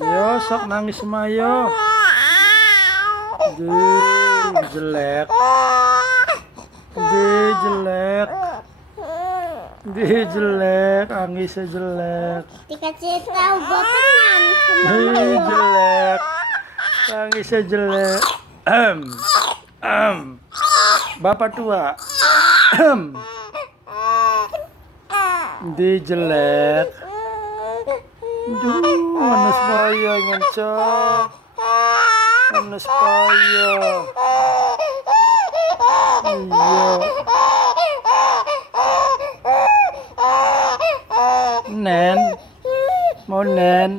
Yo, sok nangis Mayo. Jelek. Jelek. Jelek, nangisnya jelek. Dikasih tahu botenan. Jelek. Nangisnya jelek. Bapak tua. Jelek. Manas paya ngancak. Manas paya. Iya. Nen. Mau nen.